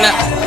nè